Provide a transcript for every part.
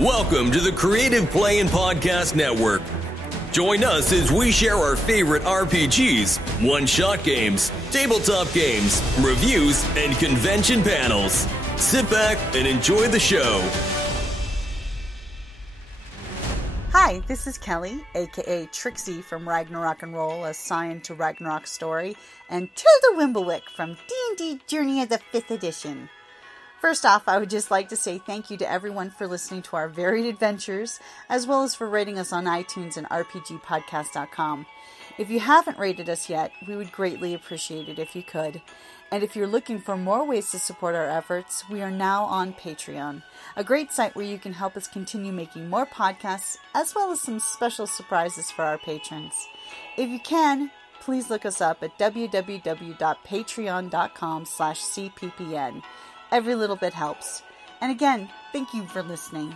Welcome to the Creative Play and Podcast Network. Join us as we share our favorite RPGs, one-shot games, tabletop games, reviews, and convention panels. Sit back and enjoy the show. Hi, this is Kelly, aka Trixie from Ragnarok and Roll, assigned to Ragnarok Story, and Tilda Wimblewick from D&D Journey of the 5th Edition. First off, I would just like to say thank you to everyone for listening to our varied adventures, as well as for rating us on iTunes and RPGpodcast.com. If you haven't rated us yet, we would greatly appreciate it if you could. And if you're looking for more ways to support our efforts, we are now on Patreon, a great site where you can help us continue making more podcasts, as well as some special surprises for our patrons. If you can, please look us up at www.patreon.com/cppn. Every little bit helps. And again, thank you for listening.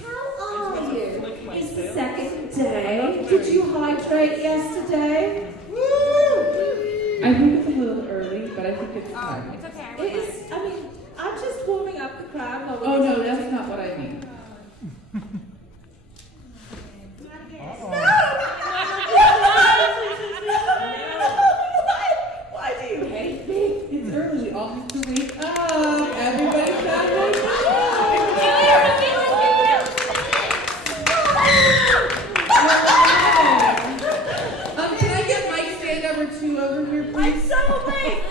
How are you? It's the second day. Did you hydrate yesterday? Woo! I think it's a little early, but I think it's fine. It's okay. It is, I'm just warming up the crowd. Oh no, that's not what I mean. Why do you hate me? It's early. We all have to wake up. Everybody's got to wake up. Can I get Mike stand number 2 over here, please? I'm so late.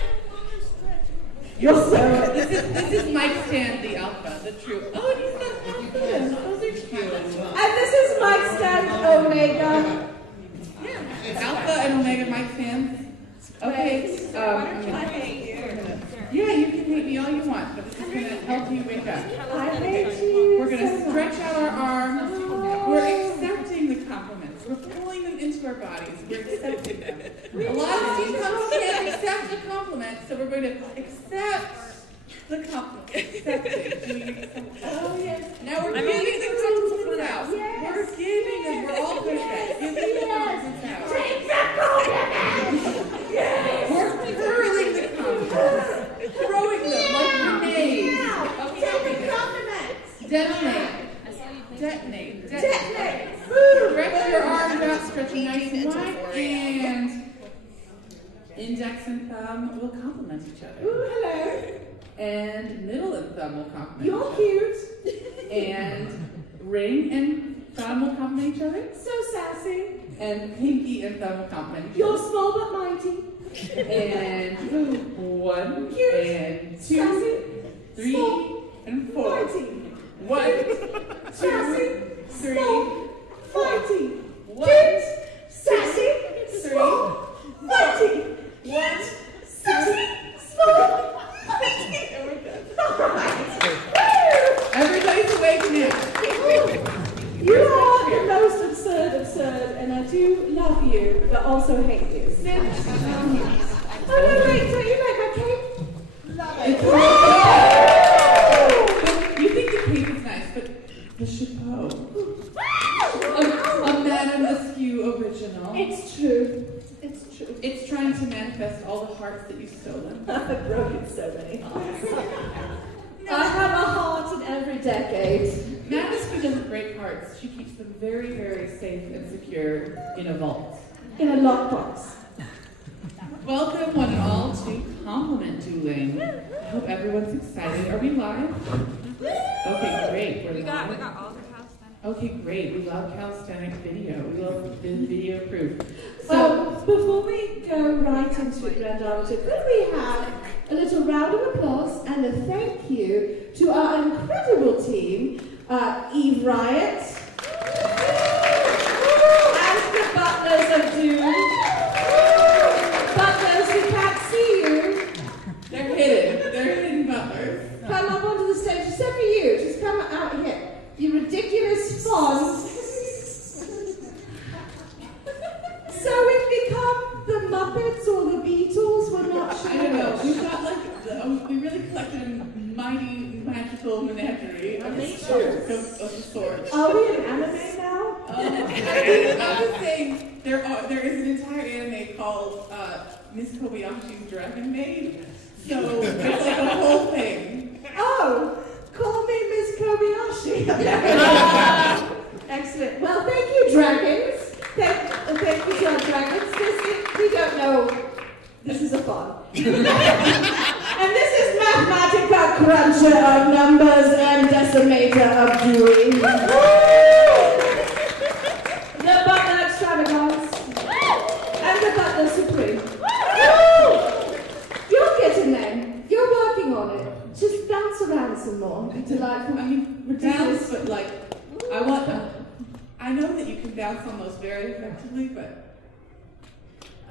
You're so right. This is Mike stand, the alpha, the true. Oh, and he's got alphas. Those are cute. And this is Mike Stand Omega. Yeah, alpha and omega Mike stands. Okay. I hate you. Yeah, you can hate me all you want, but this is going to help you wake up. I hate you. We're going to stretch out our arms. We're accepting the compliments. We're pulling them into our bodies. We're accepting them. A lot of steampunks can't accept the compliment, so we're going to accept the compliment. Accepting. Oh, yes. Now we're giving the compliments out. Yes. We're giving them. We're all good at that. Giving the compliments out. Take the compliment. Yes. We're hurling the compliments. Throwing them like grenades. Take the compliments. Detonate. Detonate. Detonate. Stretch your arms out, stretching nice and wide, and index and thumb will complement each other. Ooh, hello. And middle and thumb will complement You're each other. cute. And ring and thumb will complement each other. So sassy. And pinky and thumb will complement each You're other. small but mighty. And 1, Cute. and 2, Sassy. 3, Small. and 4. Mighty. 1, 2, Sassy. 3, Small. Mighty. 1, Cute. Sassy. 3, Small. Mighty. 1, Sassy. Small. Mighty. Everybody's awake now. You are the most absurd, and I do love you, but also hate you. Oh no, wait, don't you like my cape? Love it. You think the cape is nice, but the chapeau. A Madame Askew original. It's true. It's true. It's trying to manifest all the hearts that you've stolen. I've broken so many hearts. I have a heart in every decade. Madame Askew doesn't break hearts. She keeps them very, very safe and secure in a vault. In a lockbox. Welcome, one and all, to Compliment Dueling. I hope everyone's excited. Are we live? Okay, great. We're live. We got all the calisthenics. Okay, great. We love calisthenic video. We love video proof. So, before we go right into it, Grand Arbiter, could we have a little round of applause and a thank you to our incredible team, Eve Riot, and the Butlers of Doom. Butlers who can't see you. They're hidden. They're hidden butlers. Come up onto the stage, except for you. Just come out here. You ridiculous font. So we've become the Muppets or the Beatles. We're not sure. I don't know. We've got like, we really collected a mighty magical menagerie of sorts. Are we an anime now? I was saying there is an entire anime called Miss Kobayashi's Dragon Maid. So it's like a whole thing. Oh, call me Miss cruncher of numbers and decimator of dueling. The butler extravagance. And the butler supreme. You'll get a name. You're working on it. Just bounce around some more. Delightful. I mean, bounce, but like, I know that you can bounce on those very effectively, but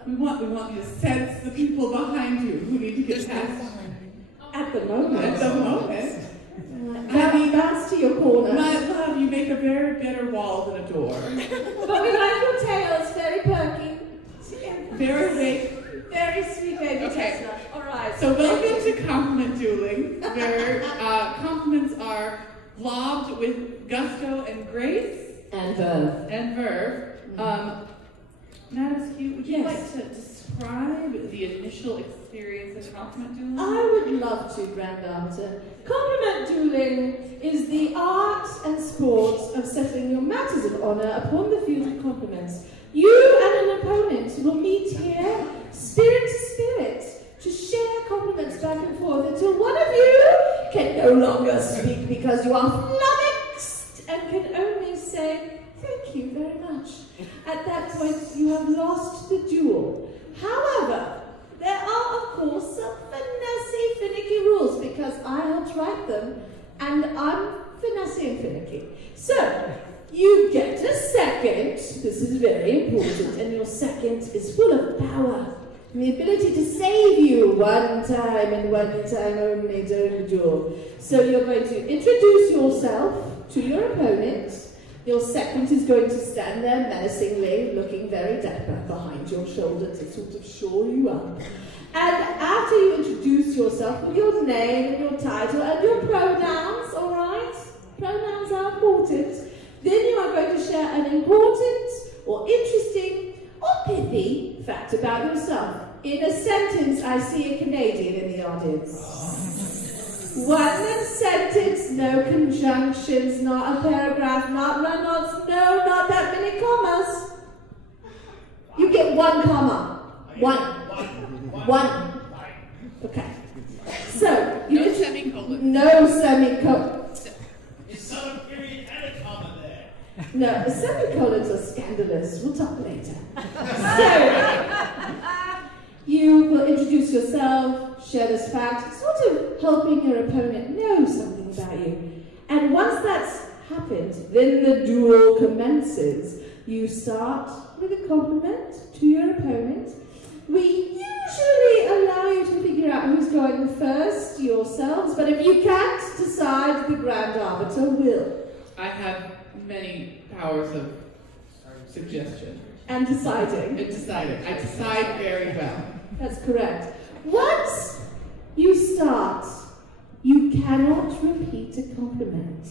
we want you to sense the people behind you who need to get past. At the moment. At the moment. Bounce to your corner. My love, you make a very better wall than a door. But we like your tails, very perky. Very big. Very sweet baby Okay. chestnut. All right. So welcome to compliment dueling, where compliments are lobbed with gusto and grace. And verve. Now, Askew, would you Yes. like to describe the initial experience of compliment dueling? I would love to, Grand Arbiter. Compliment dueling is the art and sport of settling your matters of honor upon the field of compliments. You and an opponent will meet here, spirit to spirit, to share compliments back and forth until one of you can no longer speak because you are flummoxed and can only say, "Thank you very much." At that point, you have lost the duel. However, there are, of course, some finessey, finicky rules because I helped write them, and I'm finessey and finicky. So, you get a second. This is very important, and your second is full of power. And the ability to save you one time and one time only during the duel. So you're going to introduce yourself to your opponent. Your second is going to stand there menacingly, looking very dapper behind your shoulder to sort of shore you up. And after you introduce yourself with your name and your title and your pronouns, all right? Pronouns are important. Then you are going to share an important or interesting or pithy fact about yourself. In a sentence, I see a Canadian in the audience. One sentence, no conjunctions, not a paragraph, not run-ons, no, not that many commas. You get one comma. One. Okay. So, you No semicolon. No semicolon. Is some period and a comma there? No, the semicolons are scandalous. We'll talk later. So, you will introduce yourself, share this fact, sort of helping your opponent know something about you. And once that's happened, then the duel commences. You start with a compliment to your opponent. We usually allow you to figure out who's going first yourselves, but if you can't decide, the Grand Arbiter will. I have many powers of suggestion. And deciding. And deciding. I decide very well. That's correct. Once you start, you cannot repeat a compliment.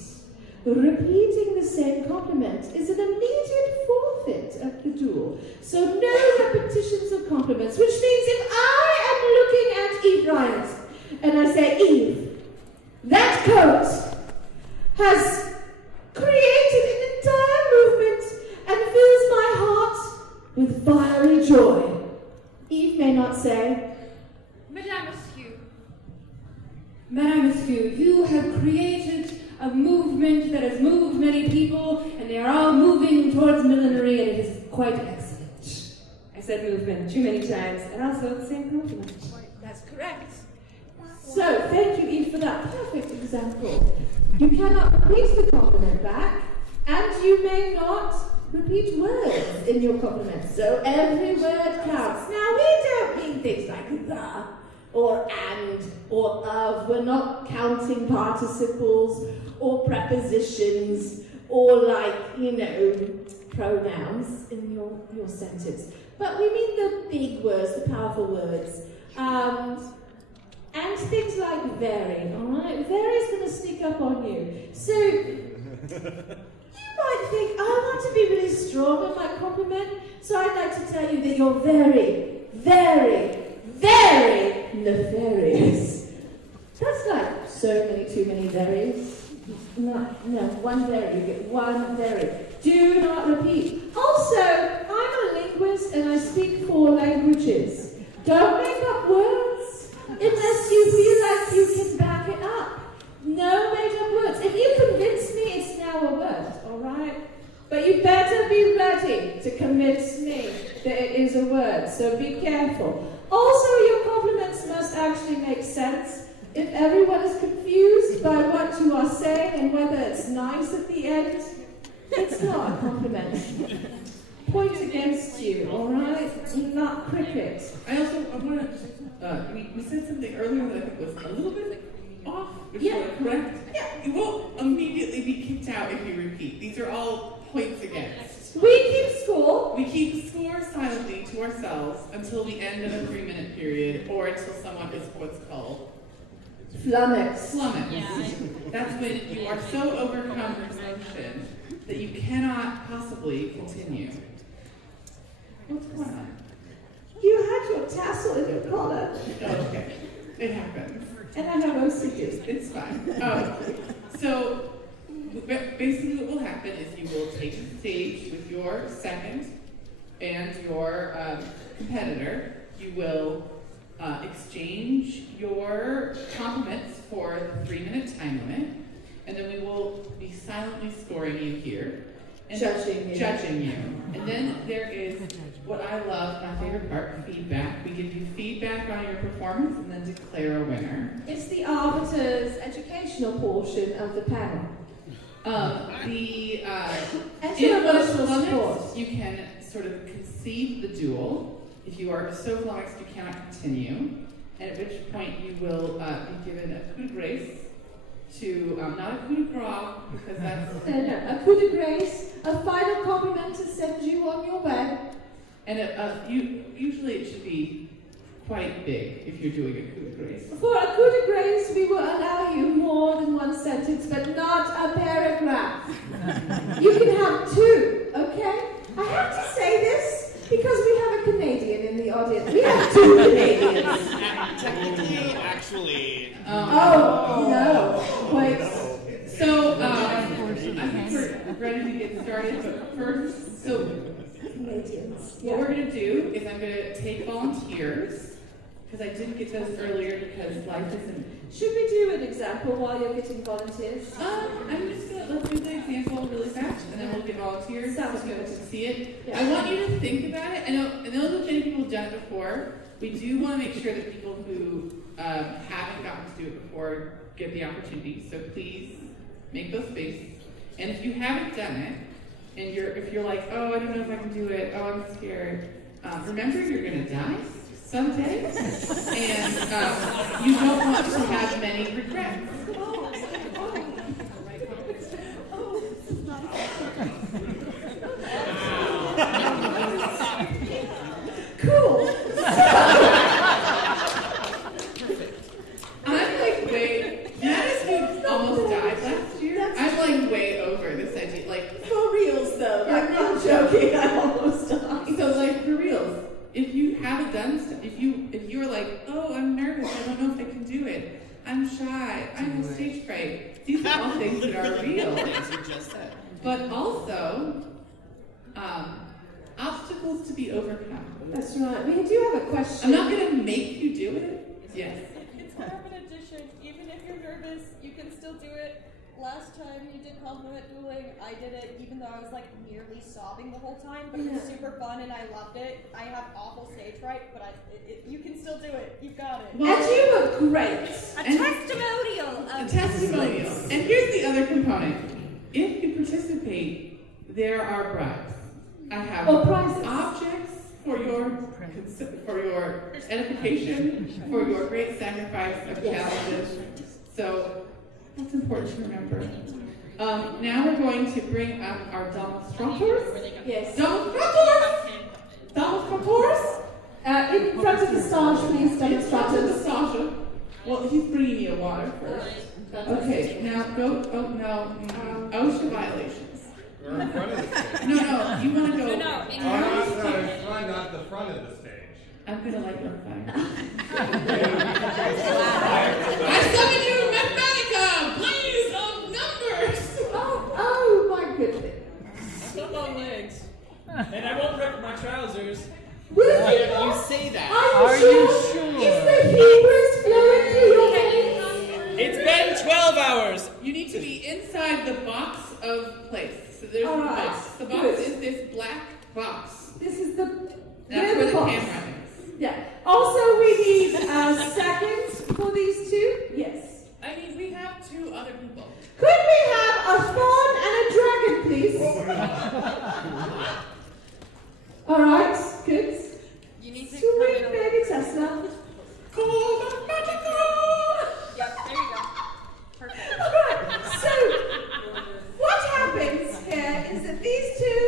Repeating the same compliment is an immediate forfeit of the duel. So no repetitions of compliments, which means if I am looking at Eve Bryant and I say, "Eve, that coat has created an entire movement and fills my heart with fiery joy." Eve may not say, Madame Askew, you have created a movement that has moved many people, and they are all moving towards millinery, and it is quite excellent. I said movement too many times, and also the same compliment. "That's correct." So, thank you, Eve, for that perfect example. You cannot repeat the compliment back, and you may not repeat words in your compliment. So every word counts. Now, we don't mean things like the, or and, or of. We're not counting participles, or prepositions, or pronouns in your sentence. But we mean the big words, the powerful words. And things like very, all right? Very is going to sneak up on you. So, you might think, I want to be really strong in my compliment, so I'd like to tell you that you're very, very, very nefarious. That's like so many, too many veries. No, one very, you get one very. Do not repeat. Also, I'm a linguist and I speak 4 languages. Don't make up words unless you feel like you can back it up. convince me that it is a word, so be careful. Also, your compliments must actually make sense. If everyone is confused by what you are saying and whether it's nice at the end, it's not a compliment. Point against you, alright? Not cricket. I want to, we said something earlier that I think was a little bit off, which is correct. Yeah. You won't immediately be kicked out if you repeat. These are all points against. We keep score. We keep score silently to ourselves until the end of a 3-minute period, or until someone is what's called flummox. Yeah. That's when you are so overcome with emotion that you cannot possibly continue. What's going on? You had your tassel in your collar. Oh, okay. It happens. And I have OCD. It's fine. So, basically what will happen is you will take the stage with your second and your competitor. You will exchange your compliments for the 3-minute time limit, and then we will be silently scoring you here. And judging you. And then there is what I love, my favorite part, feedback. We give you feedback on your performance and then declare a winner. It's the Arbiter's educational portion of the panel. You can sort of concede the duel. If you are so flummoxed you cannot continue, and at which point you will be given a coup de grace to, not a coup de grace, because that's... a coup de grace, a final compliment to send you on your way. And usually it should be quite big if you're doing a coup de grace. For a coup de grace, we will allow you more than one sentence, but not a paragraph. You can have 2, okay? I have to say this because we have a Canadian in the audience. We have 2 Canadians. Technically, actually... no. Wait. So, I think we're ready to get started, but first, Canadians. What we're going to do is I'm going to take volunteers, because I didn't get those earlier because life isn't... Should we do an example while you're getting volunteers? I'm just going to, let's do the example really fast, and then we'll get volunteers. Sounds so good. To see it. Yeah. I want you to think about it. I know that many people have done it before. We do want to make sure that people who haven't gotten to do it before get the opportunity, so please make those spaces. And if you haven't done it, and if you're like, oh, I don't know if I can do it, oh, I'm scared, remember you're going to die someday, and you don't want to have many regrets. Cool. I'm like who almost died last year. I'm like way over this idea. Like for reals though. I'm not joking. I almost died. So like for reals, if you haven't done stuff, if you're like, oh, I'm nervous, I don't know if I can do it, I'm shy, I have stage fright. These are all things that are real. But also, obstacles to be overcome. That's right. We do have a question. I'm not going to make you do it. Yes. It's kind of an addition. Even if you're nervous, you can still do it. Last time you did compliment dueling, I did it even though I was like nearly sobbing the whole time, but it was super fun and I loved it. I have awful stage fright, but you can still do it. You've got it. Well, and you look great. A testimonial. A testimonial. And here's the other component. If you participate, there are bribes. I have objects for your edification, for your great sacrifice of challenges. So that's important to remember. Now we're going to bring up our demonstrators. Yes. Demonstrators. In front of the stage, please, demonstrators. Well, he's bringing you a water first. Okay, now go. Oh no, OSHA violations. We're in front of the stage. No, you want to go. Not the front of the stage. I'm gonna light your fire. I summon you, Mathematica, please, of numbers. Oh my goodness. Step on legs. And I won't rip my trousers. Really? You say that. Are you sure? Is the Hebrews flowing through your veins? It's been 12 hours. You need to be inside the box of place. So there's a box. The box is this black box. This is the... That's where the box. camera is. Yeah. Also, we need seconds for these two. Yes. I mean, we have 2 other people. Could we have a fawn and a dragon, please? All right, good. You need to Sweet baby Tesla. Cool, magical! Yep, there you go. Perfect. All right, so what happens here is that these two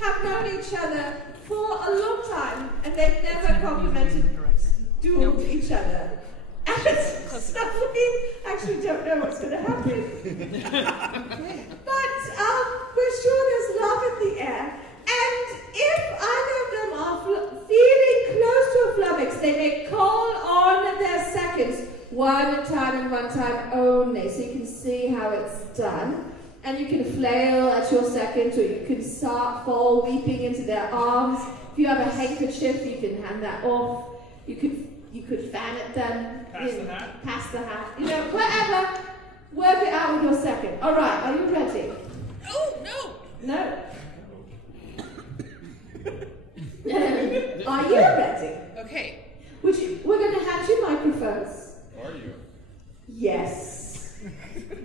have known each other for a long time, and they've never complimented, dueled each other. And so we actually don't know what's going to happen. But we're sure there's love in the air. And if either of them are feeling close to a flummox, they may call on their seconds 1 time and 1 time only. So you can see how it's done. And you can flail at your seconds, or you can fall weeping into their arms. If you have a handkerchief, you can hand that off. You could fan at them. Pass the hat. You know, whatever. Work it out with your second. All right, are you ready? Oh, no! No. Are you ready? Okay. We're going to hand you microphones. Are you? Yes.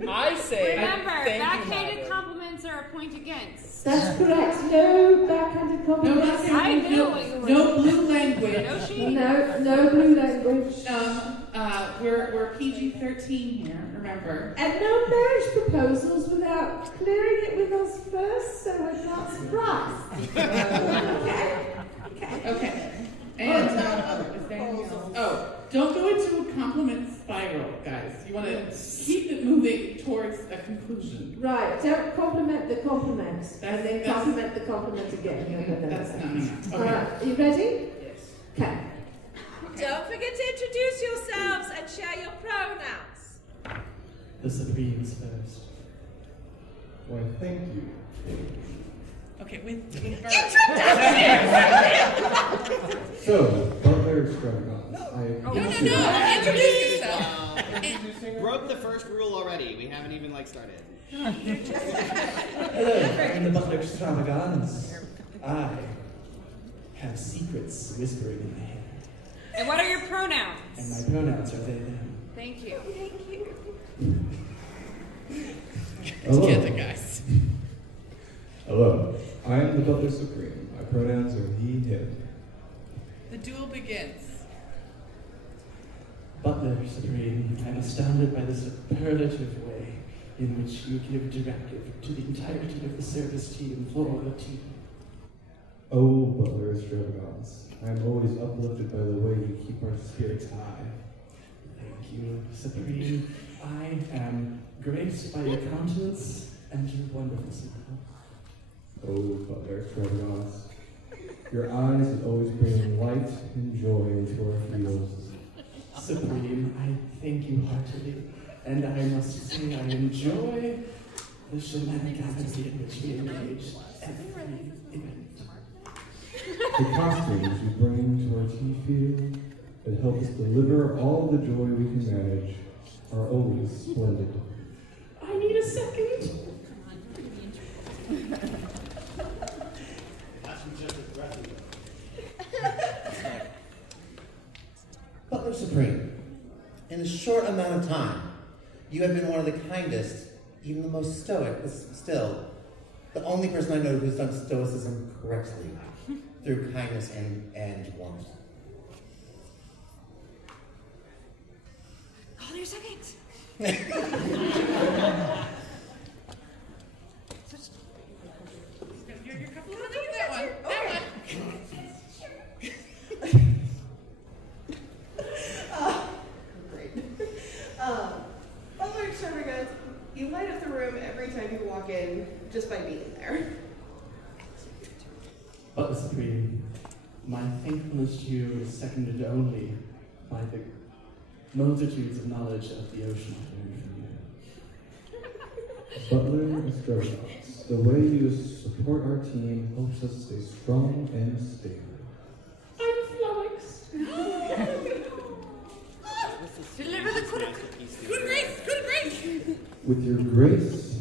I say. Remember, thank you, backhanded Mother. compliments are a point against. That's correct. No backhanded No, compliments. I knew what you were no blue language. No shade. No blue language. We're PG-13 here, remember. And no marriage proposals without clearing it with us first, so we're not surprised. Okay. And, is there anything else? Oh, don't go into a compliment spiral, guys. You want to keep it moving towards a conclusion. Right, don't compliment the compliment, and then compliment the compliment again. That's not enough. All Okay. right, are you ready? Yes. Okay. Don't forget to introduce yourselves and share your pronouns. The Supremes first. Why, thank you. Okay, with So, Butler Extravagance. No, introduce yourself. Broke the first rule already. We haven't even started. Hello, I'm the Butler Extravagance. I have secrets whispering in my head. And what are your pronouns? And my pronouns are they, them. Thank you. Hello. Together, guys. Hello. I am the Butler Supreme. My pronouns are he, him. The duel begins. Butler Supreme, I'm astounded by the superlative way in which you give directive to the entirety of the service team for the team. Oh, Butler Extravagance. I am always uplifted by the way you keep our spirits high. Thank you, Supreme. I am graced by your countenance and your wonderful smile. Oh, Butler Extravagance. Your eyes is always bringing light and joy into our fields. Supreme, I thank you heartily, and I must say I enjoy the shenanigans in which we engage every event. The costumes you bring to our tea field that help us deliver all the joy we can manage are always splendid. I need a second. Butler Supreme, in a short amount of time, you have been one of the kindest, even the most stoic, but still, the only person I know who's done stoicism correctly, through kindness and warmth. Call your seconds. Your couple of that one. That one. Great. Butler Extravagance, you light up the room every time you walk in just by being there. Butler Supreme, my thankfulness to you is seconded only by the multitudes of knowledge of the ocean I've learned from you. Butler Extravagance. The way you support our team helps us stay strong and stable. I'm flummoxed. Deliver the cook. Good grace. With your grace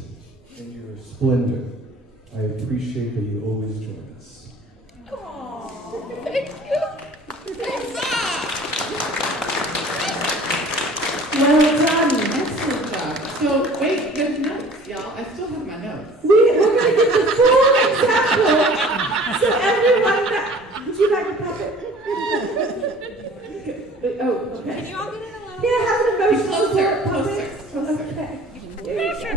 and your splendor, I appreciate that you always join us. Thank you. Well done. Excellent job. So, wait, there's notes, y'all. I still have my notes. We're going to give the full example. So everyone, would you like a puppet? Oh, okay. Can you all get in a little? Yeah, have an emotional Closer, support puppet. closer. Okay.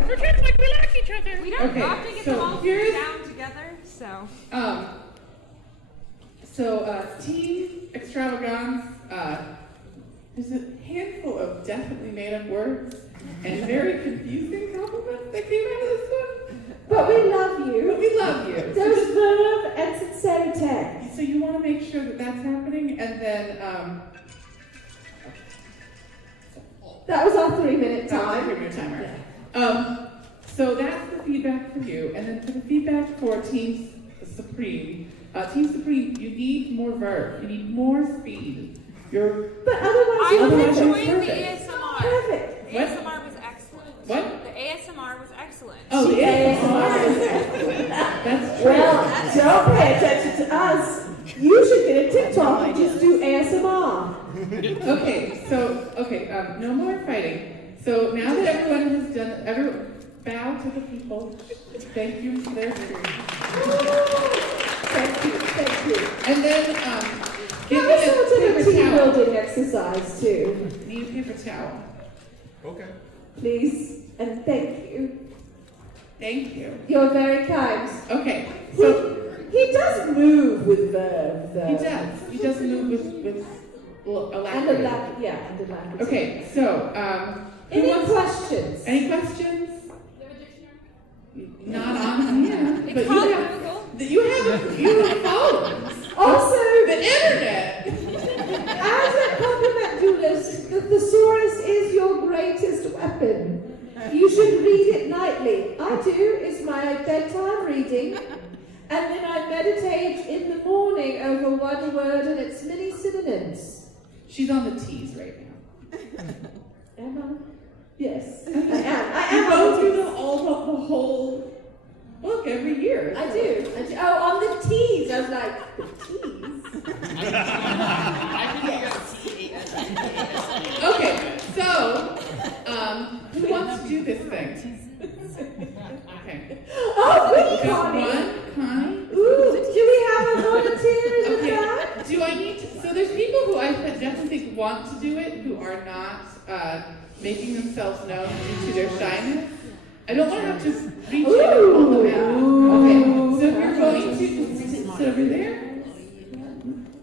Pretend like we like each other. We don't have to get them all down together, so. Team Extravagance, there's a handful of definitely made up words and very confusing compliments that came out of this one. But we love you. There's verve and sincerity. So you want to make sure that that's happening, and then that was our 3-minute that was time. our 3-minute timer. So that's the feedback for you, and then for the feedback for Team Supreme. Team Supreme, you need more verve. You need more speed. But otherwise, I was you're enjoying the perfect. ASMR. Perfect. The ASMR was excellent. What? The ASMR was excellent. Oh, the ASMR. That's true. Well, don't pay attention to us. You should get a TikTok and just do ASMR. Okay, no more fighting. So now that everyone has done, bow to the people. Thank you for their experience. Thank you. And then, give me a That was sort of a paper team towel. building exercise too. Need a paper towel. Okay. Please and thank you. Thank you. You're very kind. Okay, so He does move with verve, though. he does. He does move with And alacrity. and alacrity. Okay, so Any questions? Any questions? Not on here. It's But called you have Google. you have phones. Also, The internet. as a compliment duelist, the thesaurus is your greatest weapon. You should read it nightly. I do. It's my bedtime reading. And then I meditate in the morning over one word and its many synonyms. She's on the T's right now. Am I? Yes. I am. You go through the whole book every year. I do. Oh, on the T's. I was like, the T's? Okay, so who wants to do this thing? Okay. Oh, good, Just Connie. one, Connie. Ooh, do we have a volunteer in the Okay. back? Do I need to? So there's people who I definitely think want to do it who are not making themselves known due to their shyness. I don't want to have to reach in and pull them out. Okay. So if you're going to sit over there.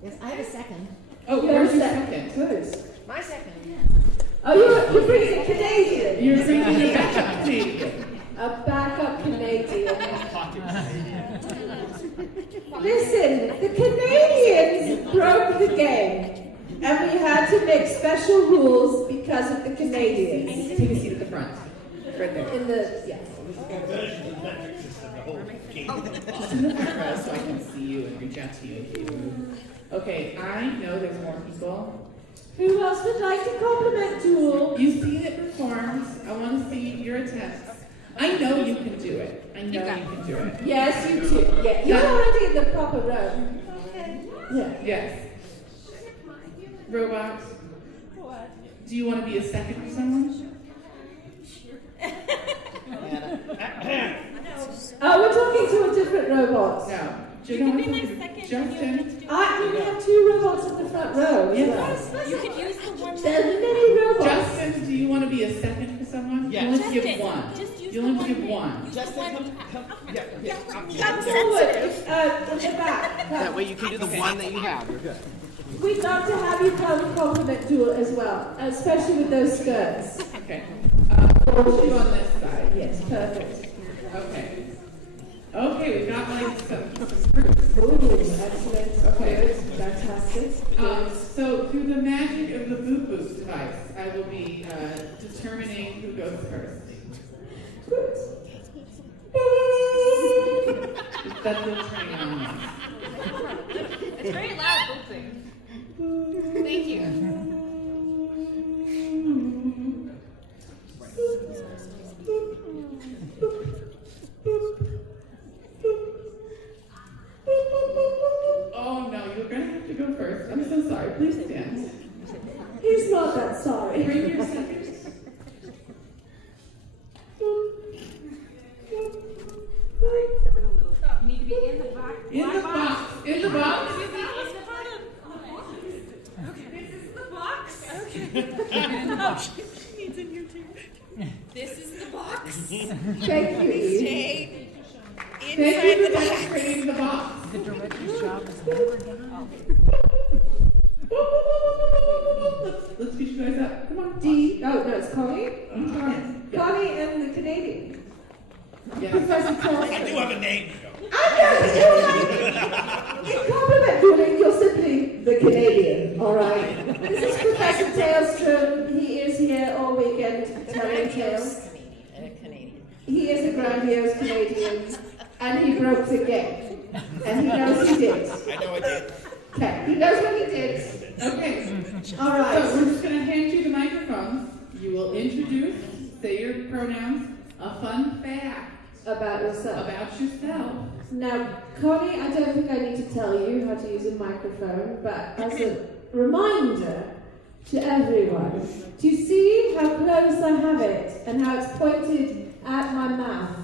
Yes, I have a second. Oh, where's your second? Good. My second. Oh, you're bringing a Canadian. You're bringing a backup Canadian. A backup Canadian. Listen, the Canadians broke the game. And we had to make special rules because of the Canadians. Take a seat at the front. Right there. In the, yes. Just in the front row so I can see you and reach out to you if you move. Okay, I know there's more people. Who else would like to compliment Duel? You've seen it performed. I want to see your attempts. I know you can do it. I know you can do it. Yes, you do. Yeah, you're already in the proper row. Okay. Yeah. Yes. Robot, do you want to be a second for someone? Oh, we're talking to a different robot. No. You can be my second. Justin. We have 2 robots in the front row. Yes. You can use the one. There's many robots. Justin, do you want to be a second for someone? Yes. You only give Justin, one. just use You only the give one. one. Justin, come. Yeah. Come forward. In the back. That way you can do the one that you have. You're good. We'd love to have you come compliment Duel as well, especially with those skirts. Okay. Put you on this side. Yes, perfect. Okay. Okay, we've got like some fruits. Ooh, excellent. Okay. Good. Fantastic. So through the magic of the boop boop device, I will be determining who goes first. Good. That's the turning on. It's very loud booping. Thank you. Oh no, you're gonna box? Okay. This is the box. Okay. She needs in here too. This is the box. Thank you. Stay Thank inside you the for box. demonstrating the box. The director's job is never done. Let's get you guys up. Come on. D. Oh, no, it's Connie. Connie and the Canadian. Yes. Professor Tolson. I do have a name. In compliment dueling, you're simply the Canadian, all right? This is Professor Tailstrom. He is here all weekend telling tales. He is a grandiose Canadian, and he broke the game. And he knows he did. I know I did. Okay, he knows what he did. Okay. All right. So we're just going to hand you the microphones. You will introduce, say your pronouns, a fun fact About yourself. about yourself. Now, Connie, I don't think I need to tell you how to use a microphone, but as a reminder to everyone, to see how close I have it and how it's pointed at my mouth.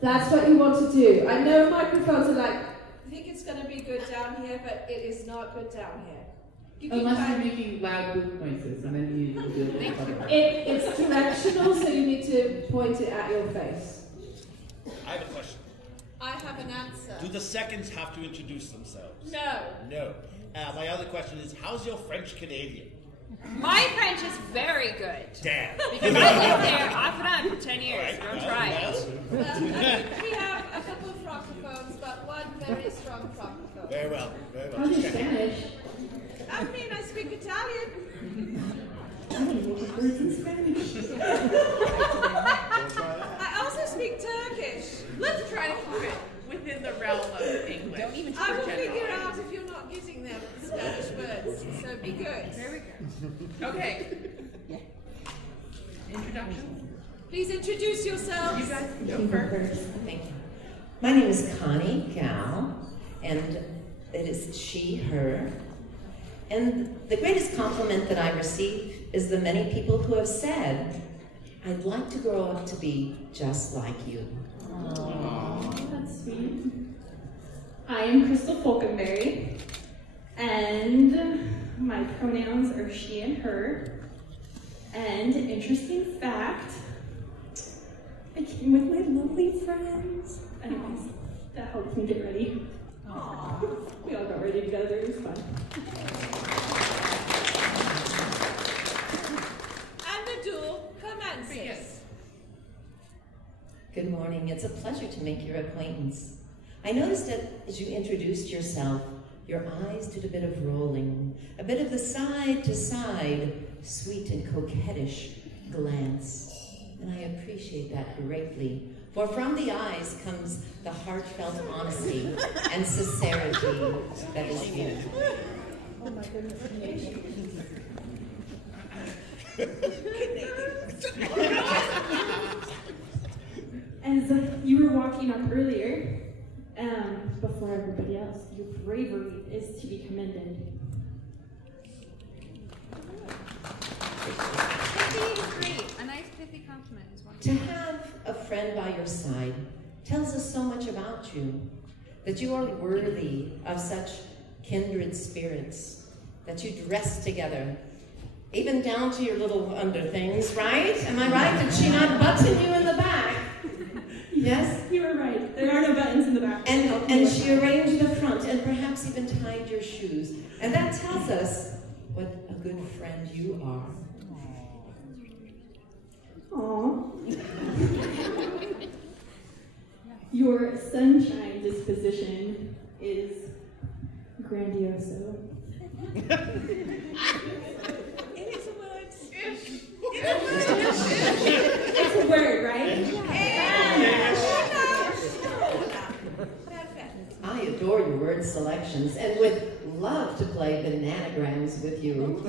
That's what you want to do. I know microphones are like, I think it's going to be good down here, but it is not good down here. You Unless you're making loud boop noises, and then you need to do it. it's directional, so you need to point it at your face. I have a question. I have an answer. Do the seconds have to introduce themselves? No. No. My other question is, how's your French Canadian? My French is very good. Damn. Because I lived there off and on for 10 years. Right, Don't try it. We have a couple of francophones, but one very strong francophone. Very well. Very well. How's your Spanish? I mean, I speak Italian. I don't know what words in Spanish. I also speak Turkish. Let's try to keep it within the realm of English. Don't even I will pretend. figure out if you're not using them Spanish words. So be good. Very good. Okay. Introduction. Please introduce yourselves. You guys can go first. Thank you. My name is Connie Gal, and it is she, her. And the greatest compliment that I receive is the many people who have said, I'd like to grow up to be just like you. Aww, that's sweet. I am Crystal Falkenberry, and my pronouns are she and her. And interesting fact, I came with my lovely friends. Anyways, that helped me get ready. Aww. We all got ready together, it was fun. And the duel commences. Good morning. It's a pleasure to make your acquaintance. I noticed that as you introduced yourself, your eyes did a bit of rolling, a bit of the side to side, sweet and coquettish glance. And I appreciate that greatly. For from the eyes comes the heartfelt honesty and sincerity that is you. Oh my goodness. As you were walking up earlier, before everybody else, your bravery is to be commended. Pithy is great. A nice pithy compliment is wonderful. To have a friend by your side tells us so much about you, that you are worthy of such kindred spirits, that you dress together, even down to your little under things, right? Am I right? Did she not button you in the back? Yes? You were right. There are no buttons in the back. And she arranged the front and perhaps even tied your shoes. And that tells us what a good friend you are. Aww. Your sunshine disposition is grandioso. It is a word. It's a word, right? I adore your word selections and would love to play bananagrams with you.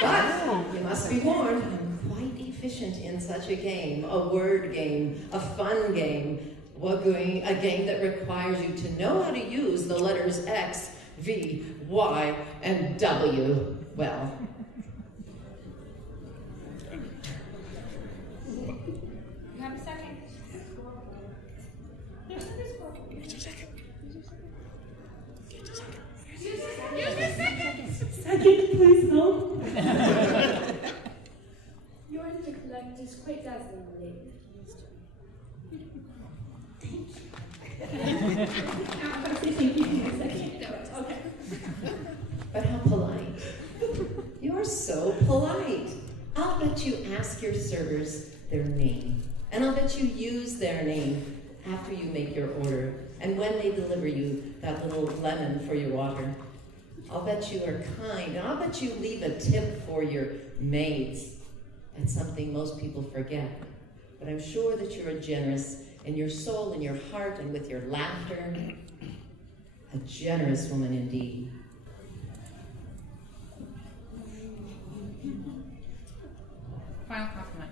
But you must be warned, I'm quite efficient in such a game, a word game, a fun game, a game that requires you to know how to use the letters X, V, Y, and W well. You have a second. Wait a second. Get a second. your servers their name. And I'll bet you use their name after you make your order and when they deliver you that little lemon for your water. I'll bet you are kind, and I'll bet you leave a tip for your maids. That's something most people forget. But I'm sure that you're generous in your soul, in your heart, and with your laughter. A generous woman indeed. Final compliment.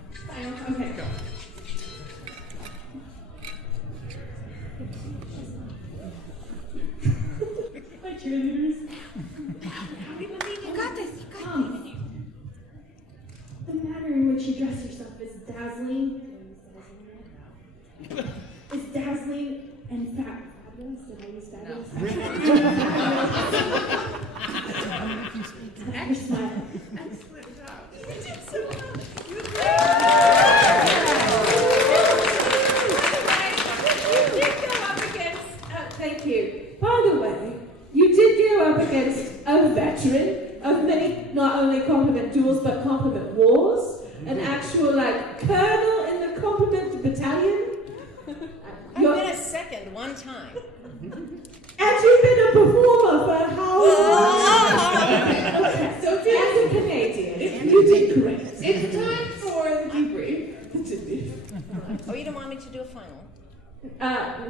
Okay, go. My cheerleaders. You got this. You got this. The manner in which you dress yourself is dazzling. It's dazzling and fabulous. Did I use fabulous? Your smile. Excellent job. You did so well. You did go up against. Thank you. By the way, you did go up against a veteran of many, not only compliment duels, but compliment wars. An actual, colonel in the compliment battalion. I've been a second one time. And you've been a performer for how long? Okay, so as a Canadian, you did great. It's time for the debrief. Oh, you don't want me to do a final?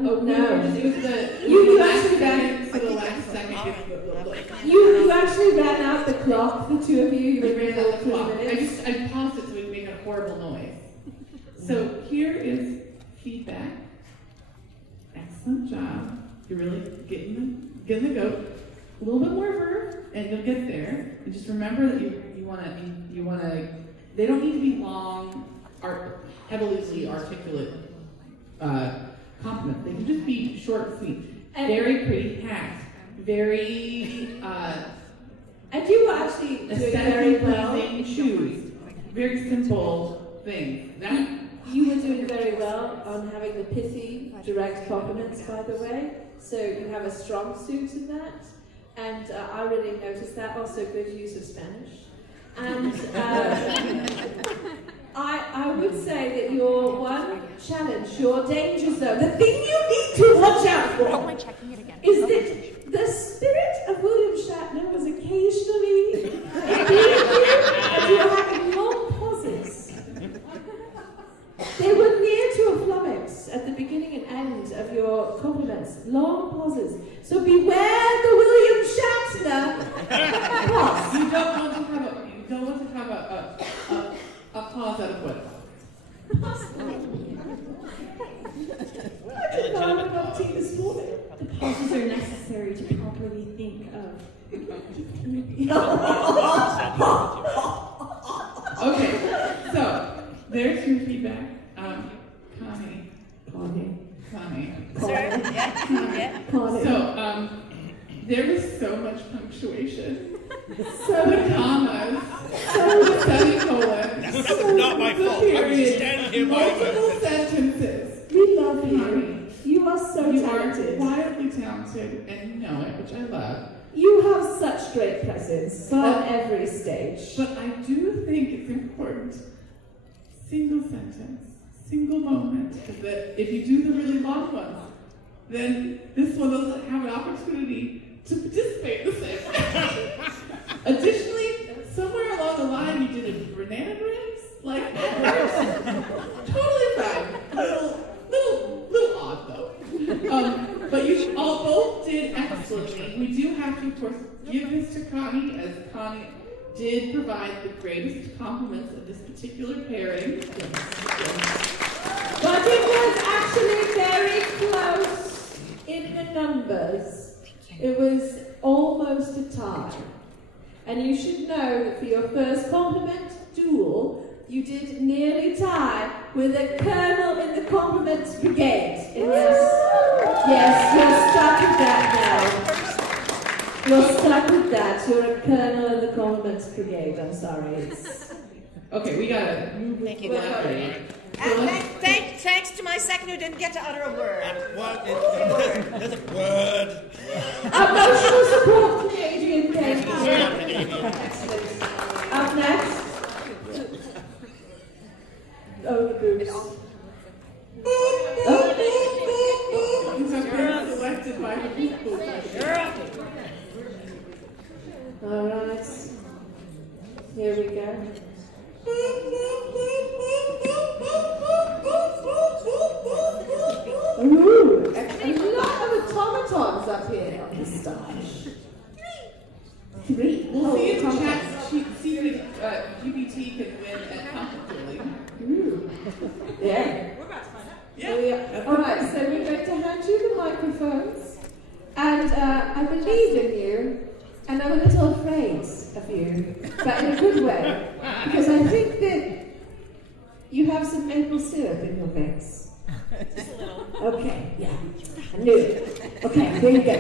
No. It was the You last actually second ran. to the last second. You actually ran out the clock. The two of you. You We were ran out the clock. minutes. I paused it so we'd make a horrible noise. So here is feedback. Excellent job. You're really getting the goat. A little bit more verve, and you'll get there. And just remember that you wanna. They don't need to be long, heavily articulate compliments. They can just be short and sweet. And very pretty hat. Very and you were actually doing very aesthetically well. pleasing shoes. Very simple things. That You were doing very well on having the pithy, direct compliments, by the way. So you have a strong suit in that. And I really noticed that. Also, good use of Spanish. And I would say that your one challenge, your danger zone, the thing you need to watch out for, is that the spirit of William Shatner was occasionally and you were having long pauses. They were near to a flummox at the beginning and end of your compliments. Long pauses. So beware the William Shatner pause. you don't want to have a pause out of what? I took my cup of tea this morning. The pauses are necessary to properly think of. Okay, so there's your feedback. Connie. Sorry? Yeah. So, there was so much punctuation. So many commas. So many semicolons. That was not my fault. I was just standing here by multiple sentences. We love you. You are so talented. You are wildly talented, and you know it, which I love. You have such great presence on every stage. But I do think it's important. Single sentence, single moment, that if you do the really long ones, then this one doesn't have an opportunity to participate in the same way. Additionally, somewhere along the line you did a banana breaks, at first. Totally fine. Little odd though. But you all both did excellently. We do have to, of course, give this to Connie, as Connie did provide the greatest compliments of this particular pairing. But it was actually very close in the numbers. It was almost a tie. And you should know that for your first compliment duel, you did nearly tie with a colonel in the compliments brigade. And yes, you're stuck with that now. You're stuck with that. You're a colonel in the compliments brigade. I'm sorry. Okay, we gotta move. Thank you. Thanks to my second who didn't get to utter a word. There's a word. Emotional support Canadian. Thank you. Up next. Oh, the boobs. These are being selected by the people. Alright. Here we go. Ooh, a lot of automatons up here on this stage. 3. We'll see if the chat see if GBT can win at conflict dueling. Ooh. Yeah. We're about to find out. Yeah. Alright, so we're going to hand you the microphones. And I believe in you. And I'm a little afraid of you. But in a good way. Because I think that you have some maple syrup in your veins. Just a little. Okay, yeah. I knew it. Okay, here you go.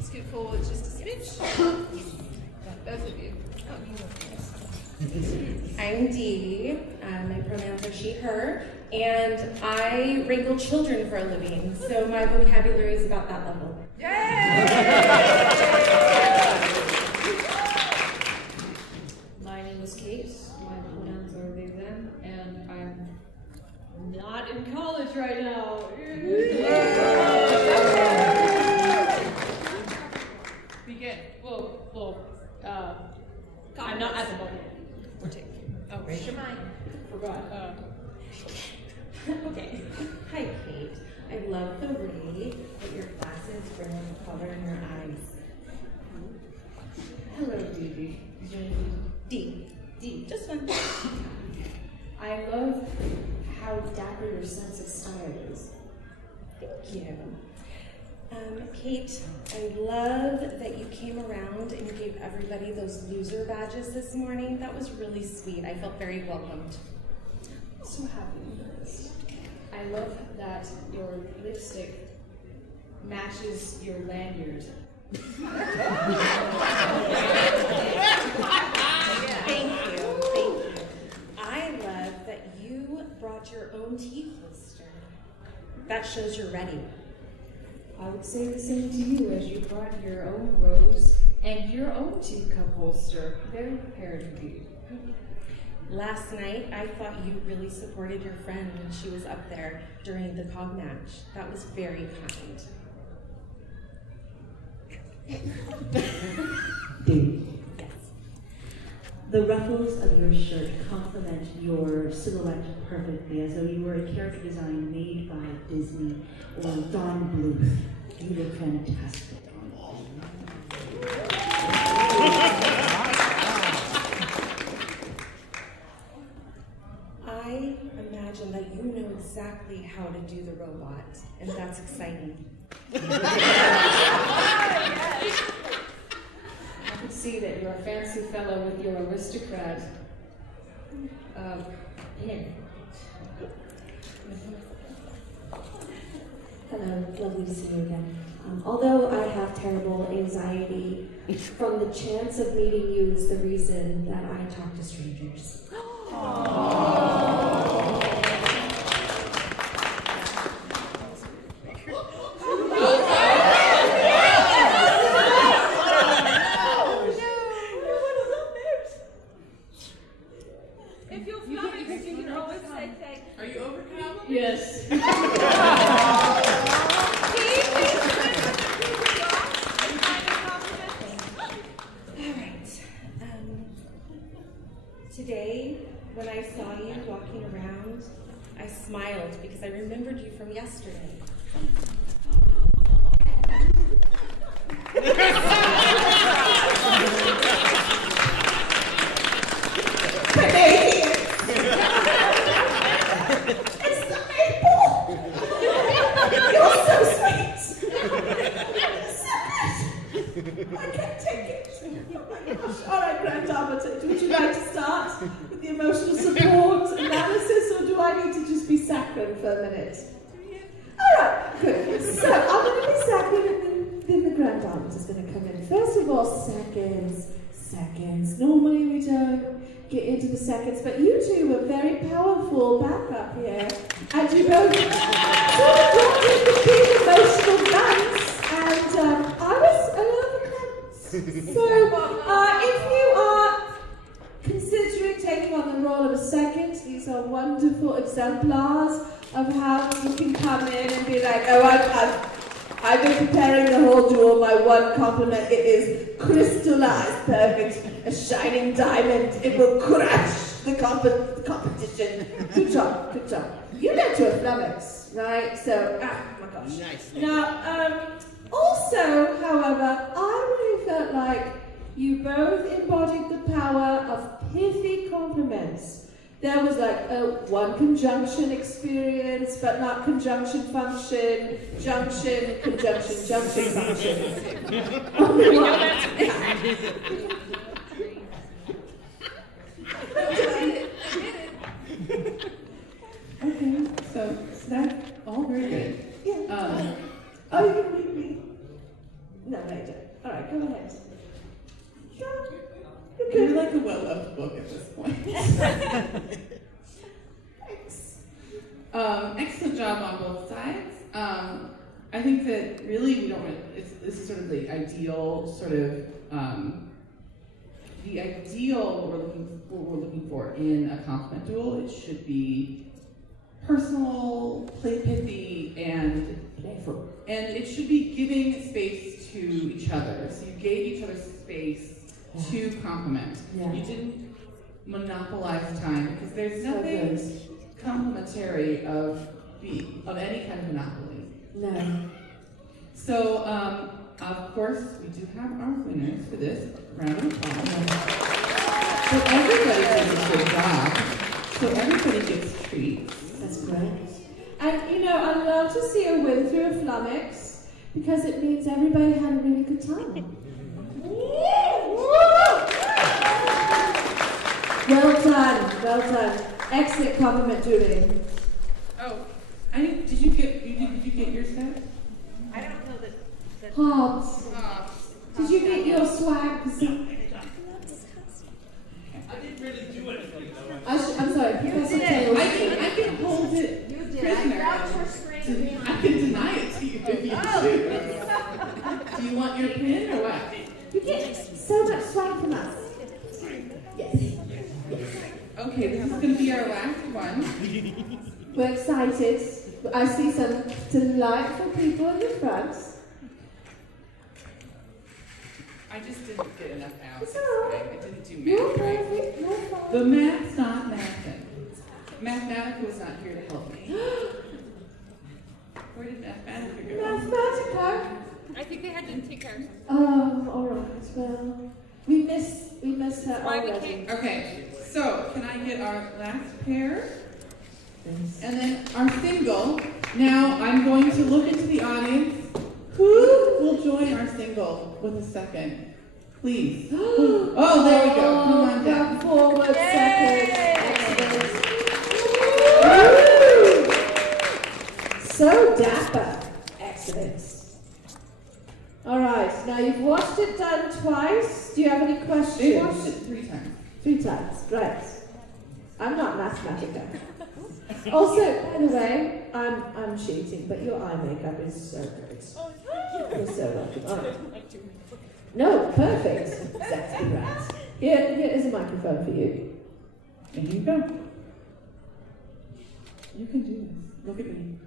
Scoot forward just a smidge. Both of you. I'm Dee. My pronouns are she, her, and I wrangle children for a living, so my vocabulary is about that level. My name is Kate. My pronouns are they, them, and I'm not in college right now. Begin. I'm not at the moment. We're taking. Oh, Raise your mic. Forgot. Okay. Hi, Kate. I love the way that your glasses bring out the color in your eyes. Hello, Dee. Dee. Just one. I love how dapper your sense of style is. Thank you. Kate, I love that you came around and you gave everybody those loser badges this morning. That was really sweet. I felt very welcomed. I'm so happy with this. I love that your lipstick matches your lanyard. Thank you. I love that you brought your own tea holster. That shows you're ready. I would say the same to you as you brought your own rose and your own teacup holster. Very prepared indeed. Last night, I thought you really supported your friend when she was up there during the cog match. That was very kind. Dee. Yes. The ruffles of your shirt complement your silhouette perfectly, as though you were a character design made by Disney or Don Bluth. You look fantastic. I imagine that you know exactly how to do the robot, and that's exciting. I can see that you're a fancy fellow with your aristocrat pin. Hello, lovely to see you again. Although I have terrible anxiety from the chance of meeting you is the reason that I talk to strangers. If you're flummoxed, you can always say thanks. Are you overcome? Yes. Today, when I saw you walking around, I smiled because I remembered you from yesterday. It's the maple! You're so sweet! I can't take it. Oh my gosh. Alright, Grand Arbiter, would you like to start with the emotional support analysis, or do I need to just be saccharine for a minute? Alright, good. So, I'm going to be saccharine and then the Grand Arbiter's going to come in. First of all, seconds. Normally we don't get into the seconds, but you two were very powerful backup here. And you both sort of dropped in the big emotional dance, and I was a little close. So, if you are considering taking on the role of a second, these these are wonderful exemplars of how you can come in and be like, oh, I've been preparing the whole duel. My one compliment, it is crystallized, perfect, a shining diamond. It will crush the competition. Good job, good job. You went to a flummox, right? So, oh my gosh. Nice. Now, also, however, I really felt like you both embodied the power of pithy compliments. There was like one conjunction experience, but not conjunction function, junction, conjunction, junction function. Only one. Okay, so that's all very good. Yeah. Oh, you can read me? No, I don't. All right, go ahead. You're like a well-loved book at this point. Thanks. Excellent job on both sides. I think that really we don't. This is sort of the ideal sort of the ideal what we're looking for in a compliment duel. It should be personal, pithy, and playful, and it should be giving space to each other. So you gave each other space to compliment. Yeah. You didn't monopolize time because there's nothing complimentary of any kind of monopoly. No. So, of course, we do have our winners for this round of applause. So everybody does a good job. So everybody gets treats. That's great. And you know, I'd love to see a win through a flummox because it means everybody had a really good time. Well done, well done. Excellent compliment, Dueling. Oh, did you get your set? I don't know that. Hobbs. Did you get your swag? I didn't really do anything though. I'm sorry, Professor Taylor. I can hold it. You did. I grabbed her straight in. I can deny it to you if you choose. Do you want your pin or what? You get so much swag from us. Yes. Okay, this is going to be our last one. We're excited. I see some delightful people in the front. I just didn't get enough out. It's all right. I didn't do You're math right. perfect. You're fine. The math's not mathing. Mathematica was not here to help me. Where did Mathematica go? Mathematica. I think they had to take care of something. Oh, all right. Well, we miss her already. Okay, so can I get our last pair? And then our single. Now I'm going to look into the audience. Who will join our single with a second? Please. Oh, there we go. Come on down. Come forward, second. So dapper. Excellent. All right. Now you've watched it done twice. Do you have any questions? They watched it 3 times. 3 times. Right. I'm not Mathematica. Also, by the way, I'm cheating, but your eye makeup is so good. You're so welcome. All right. No, perfect. Exactly right. Here is a microphone for you. And you go. You can do this. Look at me.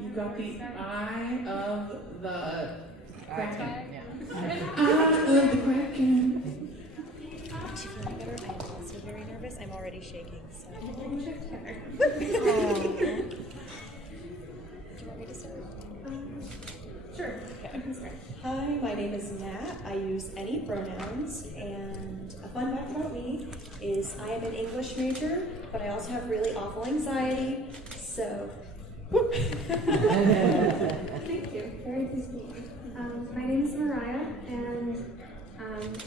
You got the eye of the Kraken. Eye of the Kraken. Aren't you feeling better? I am also very nervous. I'm already shaking, so. Do you want me to start? Sure. Okay, I can start. Hi, my name is Nat. I use any pronouns, and a fun fact about me is I am an English major, but I also have really awful anxiety, so. Thank you. Very pleased to meet you. My name is Mariah, and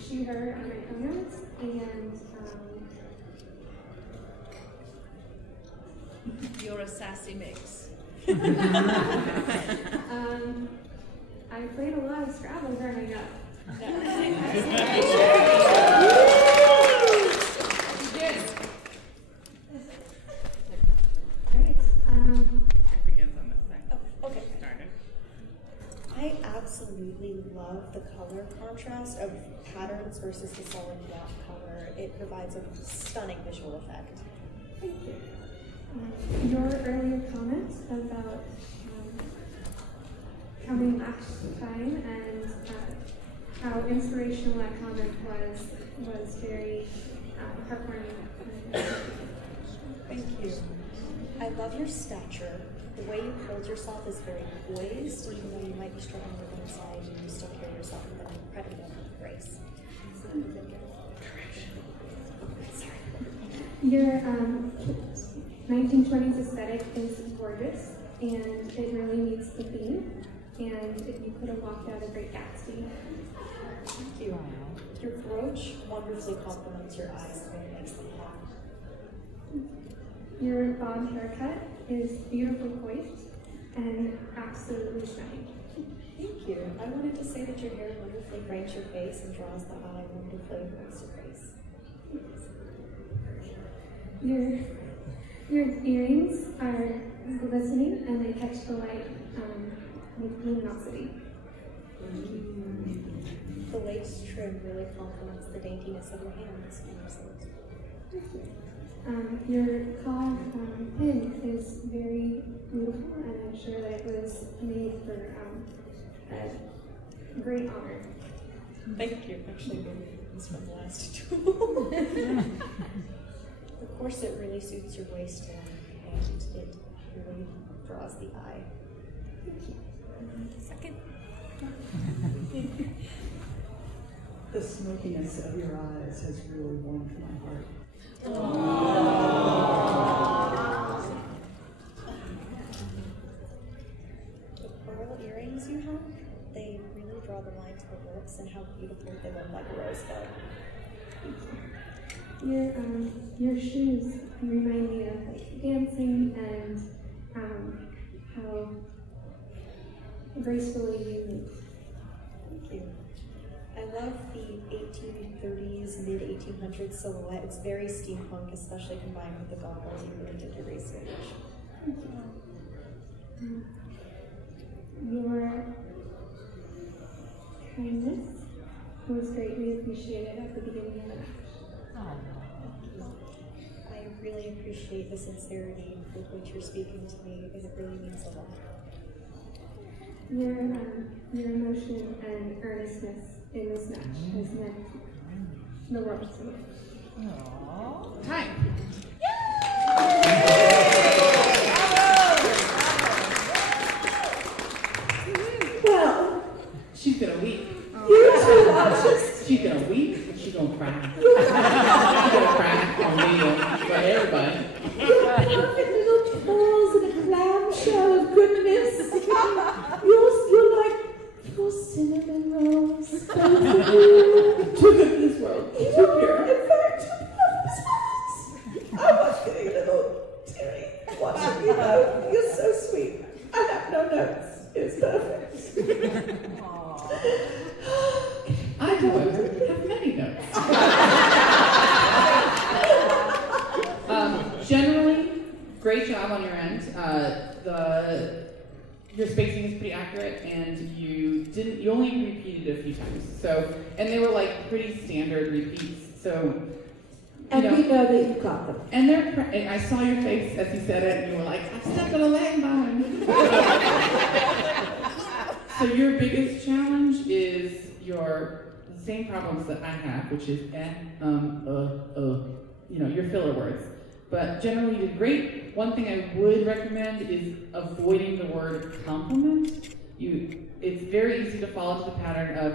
she, her are my pronouns, and You're a sassy mix. I played a lot of Scrabble growing up. Great. It begins on this side. Oh, okay. Started. I absolutely love the color contrast of patterns versus the solid black color armor, it provides a stunning visual effect. Thank you. Your earlier comments about coming last time and how inspirational that comment was very heartwarming. Thank you. I love your stature. The way you hold yourself is very poised, even though you might be struggling with anxiety, you still carry yourself with an incredible grace. Your 1920s aesthetic is gorgeous, and it really meets the theme, and you could have walked out a great Gatsby. Thank you. Your brooch wonderfully complements your eyes and really makes them pop. Your bob haircut is beautiful poised and absolutely stunning. Thank you. I wanted to say that your hair wonderfully frames your face and draws the eye wonderfully across your face. Your earrings are glistening and they catch the light with luminosity. The lace trim really complements the daintiness of your hands and your sleeves. Your claw pin is very beautiful, and I'm sure that it was made for a great honor. Thank you. Actually, this one last tool. The corset really suits your waistline, and it really draws the eye. Thank you. Second. The smokiness of your eyes has really warmed my heart. The pearl earrings you have, they really draw the line to the lips and how beautiful they look like a rosebud. Your shoes remind me of like dancing and how gracefully you move. Thank you. I love the 1830s, mid-1800s silhouette. It's very steampunk, especially combined with the goggles. You really did your research. Your kindness was greatly appreciated at the beginning of the match. I really appreciate the sincerity with which you're speaking to me, and it really means a lot. Your emotion and earnestness in this match has meant the world to me. Time. Well, she's gonna weep. You too, she's gonna weep, and she's gonna cry. She's gonna cry on me, for everybody. Your perfect little curls and a clamshell of goodness. You're like your cinnamon rolls. Both of you. Too good for this world. You're in fact too good for this world. I was getting a little teary watching you both. You're so sweet. I have no notes. It's perfect. I, however, have many notes. Generally, great job on your end. Your spacing is pretty accurate, and you only repeated a few times. So, and they were like pretty standard repeats. So, and we know that you got them. And and I saw your face as you said it, and you were like, "I stepped on a landmine." So your biggest challenge is the same problems that I have, which is your filler words. But generally you did great. One thing I would recommend is avoiding the word compliment. It's very easy to fall into the pattern of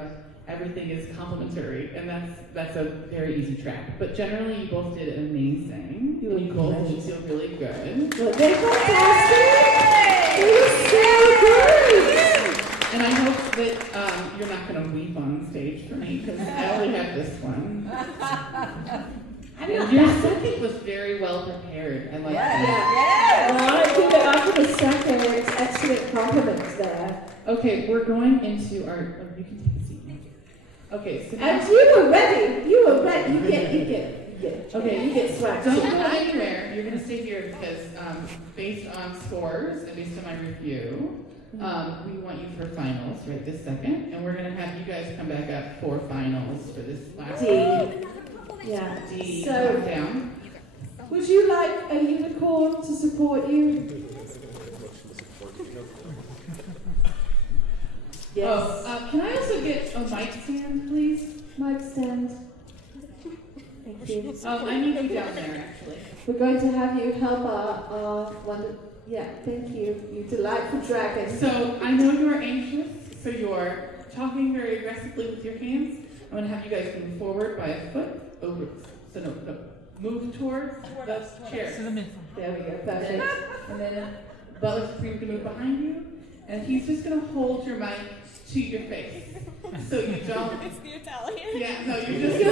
everything is complimentary, and that's a very easy trap. But generally you both did amazing. You both feel really good. Well, they're fantastic! They were so good! And I hope that you're not going to weep on stage for me, because I only have this one. And your second was very well prepared. I like that. Well, I think that after the second, it's excellent compliments there. Okay, we're going into our. You can take a seat. Okay, so. And you were ready. You were ready. You get. Okay, you get swag. Don't go anywhere. You're going to stay here because, based on scores and based on my review, we want you for finals right this second, and we're going to have you guys come back up for finals for this last one. Yeah. D, So, drop down. would you like a unicorn to support you? Yes. Oh, can I also get a mic stand, please? Mic stand. Thank you. I need you down there, actually. We're going to have you help our wonder. Yeah, thank you. You delightful dragon. So I know you're anxious, so you're talking very aggressively with your hands. I'm going to have you guys move forward by a foot. Over. So no. Move towards the chair. There we go. Perfect. And then Butler Supreme can move behind you, and he's just going to hold your mic to your face, so you don't. It's the Italian. Yeah, no, you just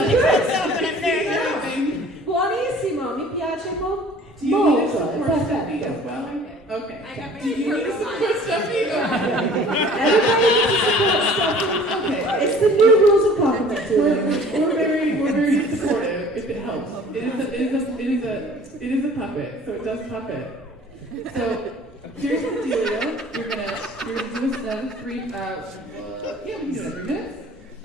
everything. Buonissimo, mi piace molto. Do you need some more stuffy as well? Okay. I got my Do you need some more stuffy? Everybody needs to support stuffy. Okay. It's the new rules of compliment. We're very supportive if it helps. It is a puppet, so it does puppet. So here's the dealio. You're gonna do this another 3. We can do it 3 minutes,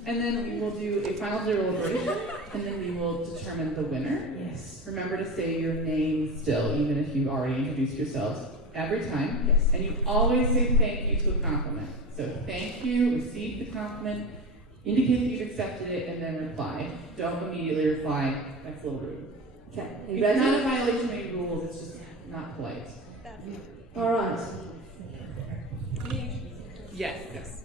and then we will do a final deliberation, and then we will determine the winner. Yes. Remember to say your name still, even if you've already introduced yourselves every time. Yes. And you always say thank you to a compliment. So thank you, receive the compliment, indicate that you've accepted it, and then reply. Don't immediately reply. That's a little rude. Okay. It's not a violation of any rules. It's just not polite. All right. Yes.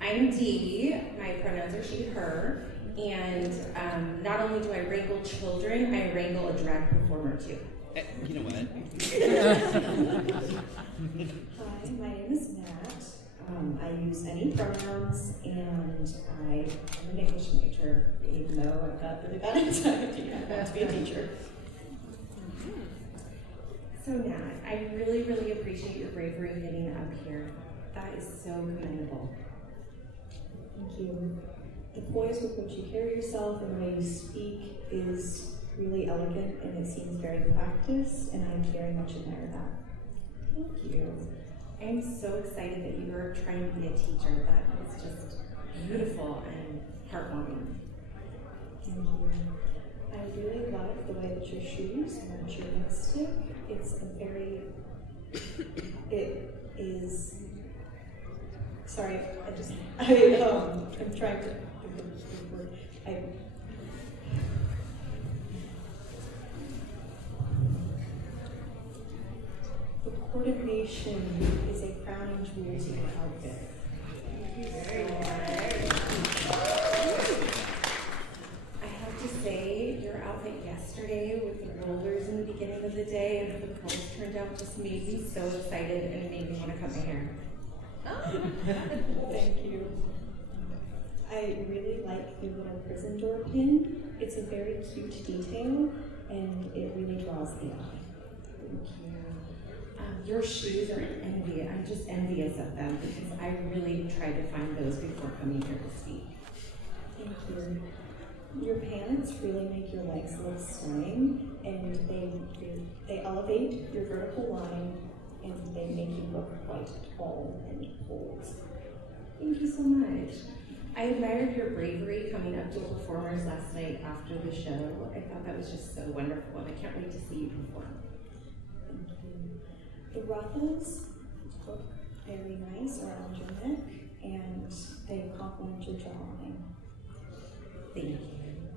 I'm Dee. My pronouns are she, her. And not only do I wrangle children, I wrangle a drag performer too. You know what? Hi, my name is Nat. I use any pronouns, and I'm an English major, even though I've got really bad anxiety. I want to be a teacher. So Nat, I really, really appreciate your bravery getting up here. That is so commendable. Thank you. The poise with which you carry yourself and the way you speak is really elegant, and it seems very practiced, and I very much admire that. Thank you. I'm so excited that you are trying to be a teacher. That is just beautiful and heartwarming. Thank you. I really love the way that your shoes match your lipstick. It's a very, it is, sorry, I'm trying to think of the word. The coordination is a crowning jewel to your outfit. I have to say, your outfit yesterday with the rollers in the beginning of the day and how the curls turned out just made me so excited and made me want to cut my hair. Thank you. I really like the little prison door pin. It's a very cute detail, and it really draws the eye. Thank you. Your shoes are envious. I'm just envious of them because I really tried to find those before coming here to speak. Thank you. Your pants really make your legs look stunning, and they elevate your vertical line, and they make you look quite tall and bold. Thank you so much. I admired your bravery coming up to performers last night after the show. I thought that was just so wonderful, and I can't wait to see you perform. Thank you. The ruffles look very nice around your neck, and they complement your jawline. Thank you.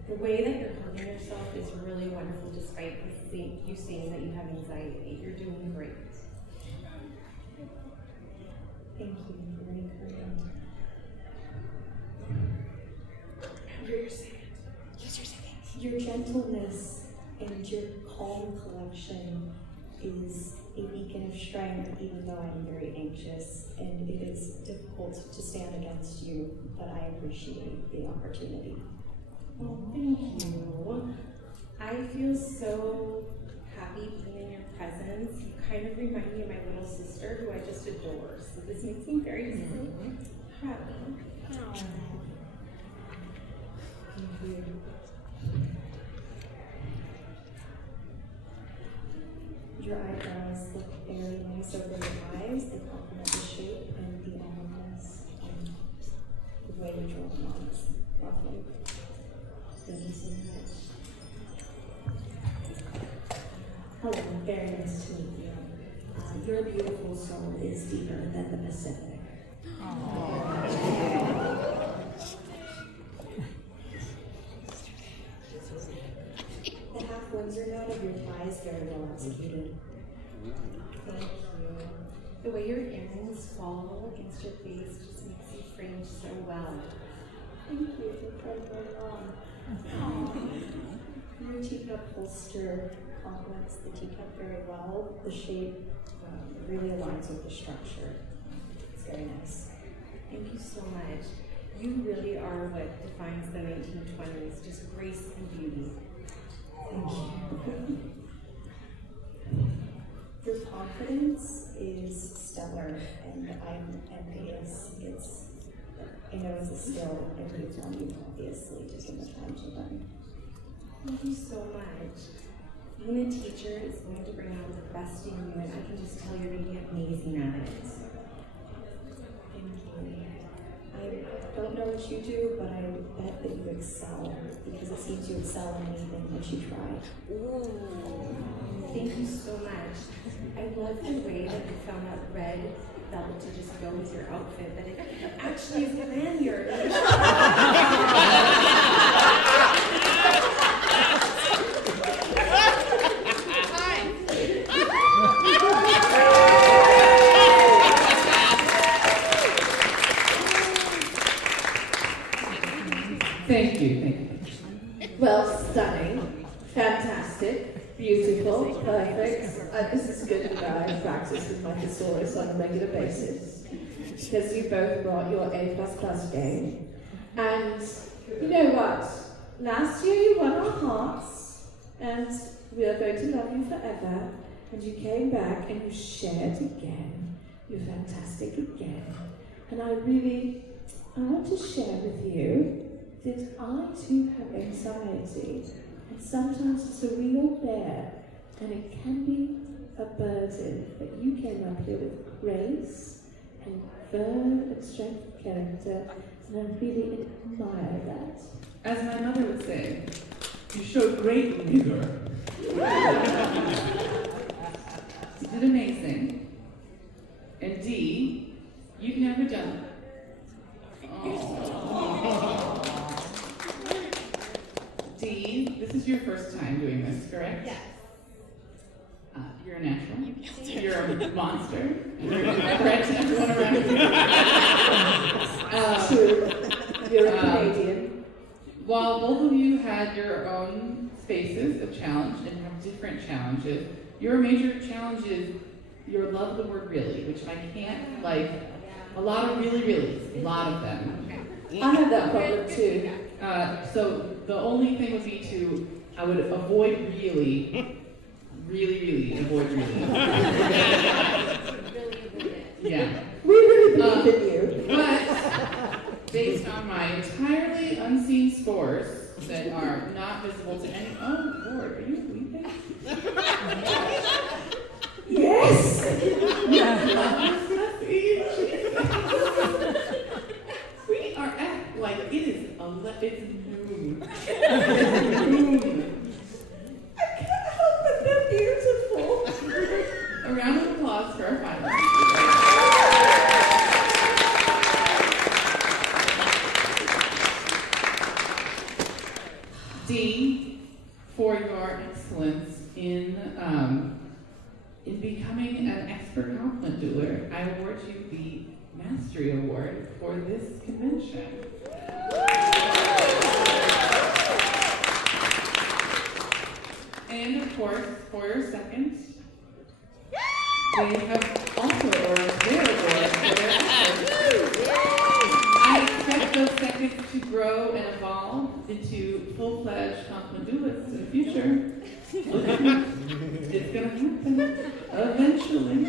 The way that you're holding yourself is really wonderful despite you saying that you have anxiety. You're doing great. Thank you. Very kind. You're second. Use your second. Your gentleness and your calm collection is a beacon of strength, even though I'm very anxious, and it is difficult to stand against you, but I appreciate the opportunity. Oh, thank you. I feel so happy being in your presence. You kind of remind me of my little sister, who I just adore, so this makes me very happy. Thank you. Your eyebrows look very nice over your eyes. They complement the shape and the elements and the way you draw the lines. Lovely. Thank you so much. Hello, very nice to meet you. Your beautiful soul is deeper than the Pacific. The half-Windsor note of your tie is very well executed. Thank you. The way your earrings fall against your face just makes you frame so well. Thank you. Your teacup holster complements the teacup very well. The shape really aligns with the structure. It's very nice. Thank you so much. You really are what defines the 1920s, just grace and beauty. Thank you. Your confidence is stellar, and I'm envious. I know it's a skill everyone you've obviously taken the time to learn. Thank you so much. Being a teacher is going to bring out the best in you, and I can just tell you're going to be amazing at it. Thank you. I don't know what you do, but I bet that you excel, because it seems you excel in anything that you try. Ooh. Thank you so much. I love the way that you found that red velvet to just go with your outfit, but it actually is lanyard. Thank you. Well, stunning, fantastic, beautiful, perfect. This is good that I practice with my thesaurus on a regular basis, because you both brought your A++ game. And you know what? Last year you won our hearts, and we are going to love you forever. And you came back and you shared again. You're fantastic again. And I want to share with you that I too have anxiety, and sometimes it's a real bear, and it can be a burden, but you came up here with grace and firm and strength of character, and I really admire that. As my mother would say, you showed great vigor. You did amazing. And D, you've never done it. D, this is your first time doing this, correct? Yes. You're a natural. You're a monster. You're a threat to everyone around you. True. You're a Canadian. While both of you had your own spaces of challenge and have different challenges, your major challenge is your love of the word really, which I can't, like, a lot of really, a lot of them. I have that problem too. So the only thing would be I would avoid really avoid really. Yeah. We really believe in you. But based on my entirely unseen scores that are not visible to any, oh Lord, are you weeping? Yes! We are at, like, it's noon. It's noon. I can't help but they're beautiful. A round of applause for our finalists. D, for your excellence in becoming an expert compliment dueler, I award you the Mastery Award for this convention. And of course, for your second, they have also earned their award for their efforts. I expect those seconds to grow and evolve into full-fledged compliment duelists in the future. It's gonna happen eventually.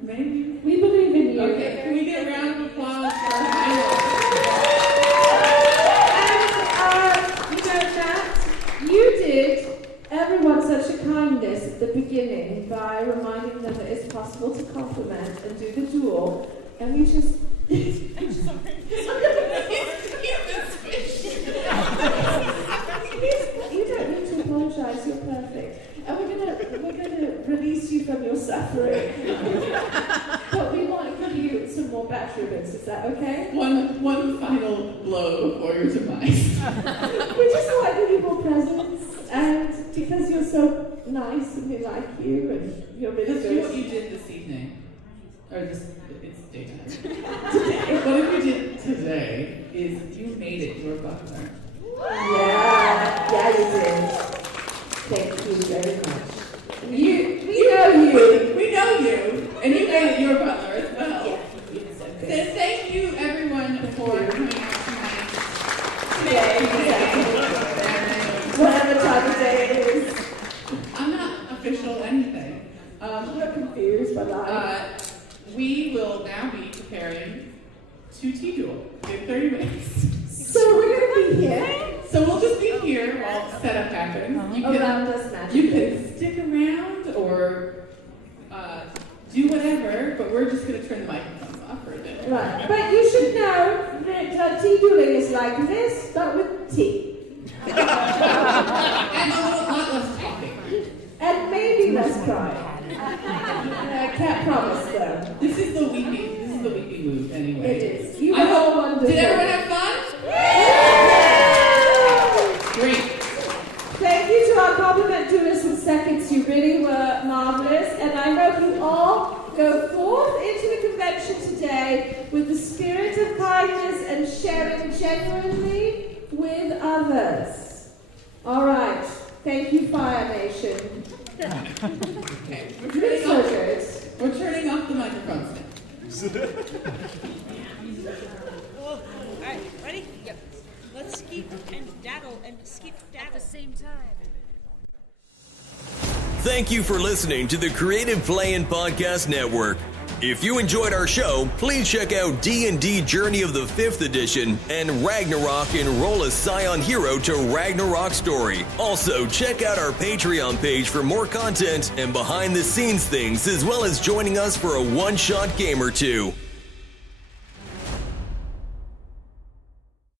Maybe. We believe in you. Okay, can we get a round of applause for our finalists? And, you know, Matt, you did everyone such a kindness at the beginning by reminding them that it's possible to compliment and do the duel, and we just... I'm sorry. He's been squished. You don't need to apologise, you're perfect. And we're gonna release you from your suffering. But we want to give you some more battery bits, is that okay? One final blow before your demise. We just want to give you more presents, and because you're so nice and we like you and you're really Let's do what you did this evening. Or it's daytime. Today. What you did today is you made it your butler. Yeah, you did. Thank you very much. We know you. We know you, and you made it your butler as well. Yeah. So thank you, everyone, for coming out tonight. Whatever time of day it is. I'm not official anything. I'm not confused by that. We will now be preparing to tea duel in 30 minutes. So we're going to be here. So we'll just be here while setup happens. Around us magically. You can stick around or do whatever, but we're just going to turn the microphones off for a minute. Right, but you should know that tea dueling is like this, but with tea. And a lot less talking. And maybe less crying. I can't promise though. This is the weeping move anyway. It is. You all wonderful. Did everyone have fun? Great. Thank you to our compliment duelists and seconds. You really were marvelous, and I hope you all go forth into the convention today with the spirit of kindness and sharing genuinely with others. All right. Thank you, Fire Nation. Okay. We're turning off the microphones now. Alright, ready? Yep. Let's skip and daddle and skip at the same time. Thank you for listening to the Creative Play-In Podcast Network. If you enjoyed our show, please check out D&D Journey of the 5th Edition and Ragnarok Enroll a Scion Hero to Ragnarok Story. Also, check out our Patreon page for more content and behind-the-scenes things, as well as joining us for a one-shot game or two.